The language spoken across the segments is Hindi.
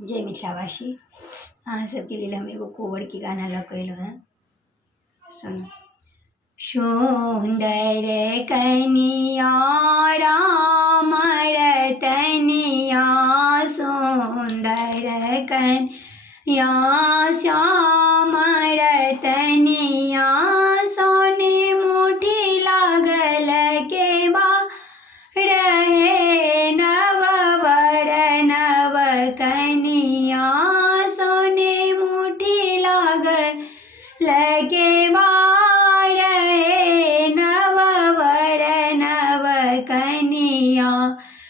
जय मिथिलावासी। अहाँ सबके लिए हम एगो कोवर के गाना लऽ कऽ अयलहुँ हैं। सुनू। सुंदर कनिया राम रतनिया, सुंदर कनिया श्याम रतनिया, सोने मोठी लागल के बा रहे नव वर नव कनिया, सोने मोठी लागल के बा रहे नव वर नव कनिया,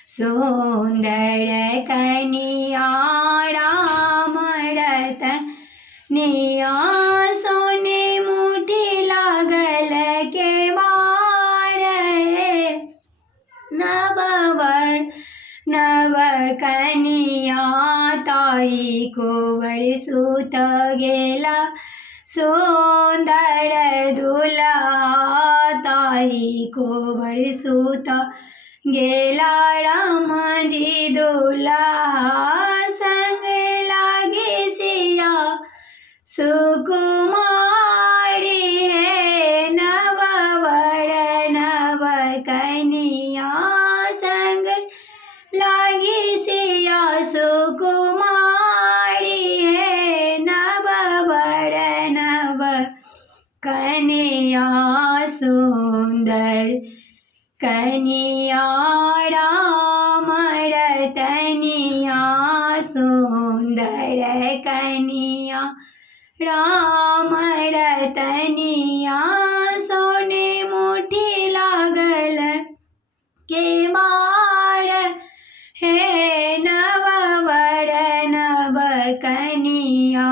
सुंदर कनिया राम रतनिया, सोने मोठी लागल के बा रहे नव वर नव कनिया, ताई कोवर सुत गेला सुंदर दुल्हा, ताई कोवर सुत गेला राम जी दुल्हा, संग लागे सिया सुकुमारी है नव वर नव कनिया, संग लागी सिया सुकुमारी है नव वर नव कनिया, सुंदर कनिया राम रतनिया, सुंदर कनिया राम रतनिया, सोने मोठी लागल के बार हे नव वर नव कनिया,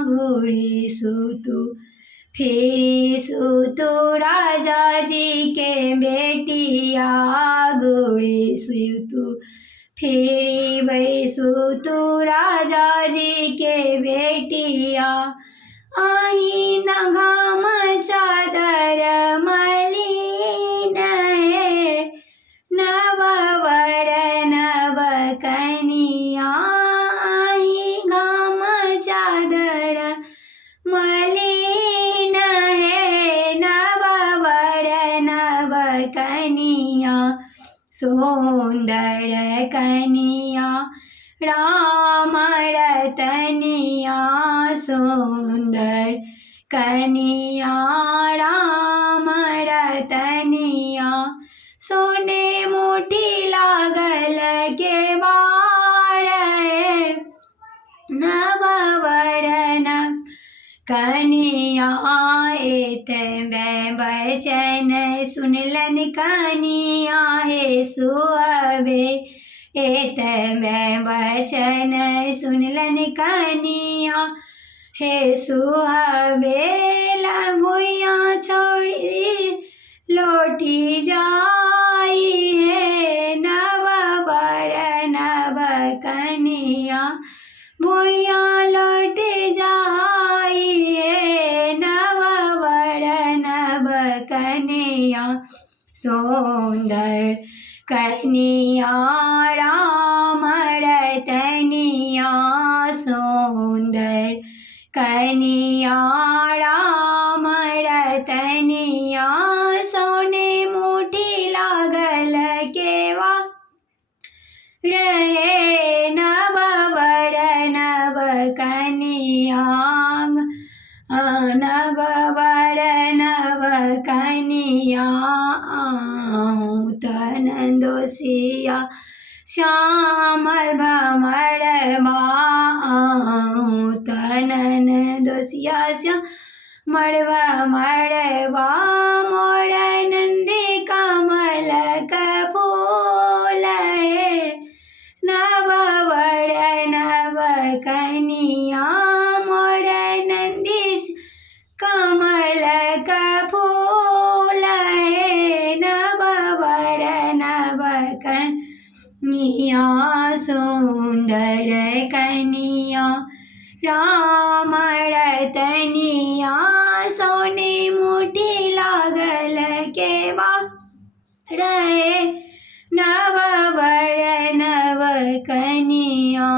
घोड़ी सुतु फेरी सुतु राजा जी के बेटिया, घोड़ी सुतु फेरी बैसुतु राजा जी के बेटिया, आई न घाम चादर मलिन है नव वर नव कनिया, आई घाम चादर मलिन है नव वर नव कनिया, सुंदर कनिया राम रतनिया, सुंदर कनिया राम रतनिया, सोने मोठी लागल के बार नव वर नव कनिया, एत वचन सुनलन कनिया हे सुहबे, एत वचन सुनलन कनिया हे सुहबे, भुइया छोड़ी लौटी जाई है नव वर नव कनिया, भुइया लौट जाई है नव वर नव कनिया, सुंदर कनिया राम रतनिया, सुंदर कनिया राम रतनिया, सोने मोठी लागल के बा रहे नव वर नव कनिया, नव वर नव कनिया, तन दोसिया श्यामल भमरवा, तनन दोसिया श्यामल भमरवा, मोर नंदी कमल कपूल है नव वर नव कनिया, मोर नंदी कमल कपूल है नव वर नव कनिया, सुंदर कनिया राम रतनिया, सोने मोठी लागल के बा रहे नव वर नव कनिया।